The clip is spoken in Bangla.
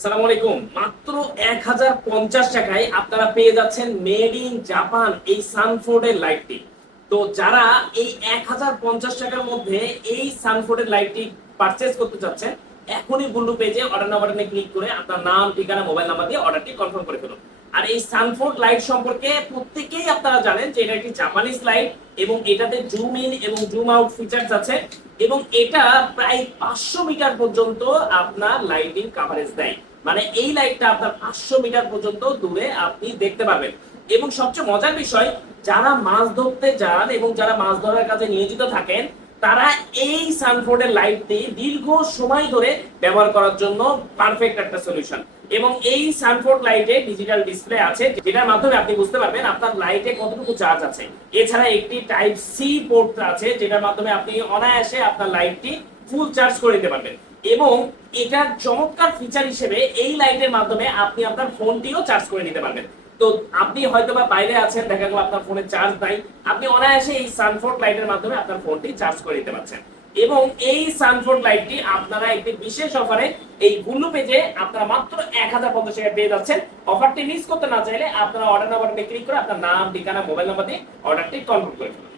আসসালামু আলাইকুম। মাত্র 1050 টাকায় আপনারা পেয়ে যাচ্ছেন মেড ইন জাপান এই সানফোর্ডের লাইটটি। তো যারা এই 1050 টাকার মধ্যে এই সানফোর্ডের লাইটটি পারচেজ করতে চাচ্ছেন, এখনই বুল্লু পেজে অর্ডার নাও বাটনে ক্লিক করে আপনার নাম, ঠিকানা, মোবাইল নাম্বার দিয়ে অর্ডারটি কনফার্ম করে ফেলুন। আর এই সানফোর্ড লাইট সম্পর্কে প্রত্যেকেই আপনারা জানেন যে এটা একটি জাপানিজ লাইট এবং এটাতে জুম ইন এবং জুম আউট ফিচারস আছে এবং এটা প্রায় 500 মিটার পর্যন্ত আপনার লাইটিং কভারেজ দেয়। মানে এই লাইটটা আপনার 500 মিটার পর্যন্ত দূরে আপনি দেখতে পাবেন। এবং সবচেয়ে মজার বিষয়, যারা মাছ ধরতে যান এবং যারা মাছ ধরার কাজে নিয়োজিত থাকেন, তারা এই সানফোর্ডের লাইটটি দীর্ঘ সময় ধরে ব্যবহার করার জন্য পারফেক্ট একটা সলিউশন। এবং এই সানফোর্ড লাইটে ডিজিটাল ডিসপ্লে আছে, যেটার মাধ্যমে আপনি বুঝতে পারবেন আপনার লাইটে কতটুকু চার্জ আছে। এছাড়া একটি টাইপ সি পোর্ট আছে, যেটার মাধ্যমে আপনি অনায়াসে আপনার লাইটটি ফুল চার্জ করে দিতে পারবেন। এবং এটার চমৎকার ফিচার হিসেবে এই লাইটের মাধ্যমে আপনি আপনার ফোনটিও চার্জ করে নিতে পারবেন। তো আপনি হয়তোবা বাইরে আছেন, দেখা গেল আপনার ফোনে চার্জ নাই, আপনি অনায়াসে এই সানফোর্ড লাইটের মাধ্যমে আপনার ফোনটি চার্জ করে নিতে পারছেন। এবং এই সানফোর্ড লাইটটি আপনারা একটি বিশেষ অফারে এই বুল্লু পেজে আপনারা মাত্র 1050 টাকায় পেয়ে যাচ্ছেন। অফারটি মিস করতে না চাইলে আপনারা অর্ডার নাও বাটনে ক্লিক করে আপনার নাম, ঠিকানা, মোবাইল নাম্বার দিয়ে অর্ডারটি কনফার্ম করে ফেলুন।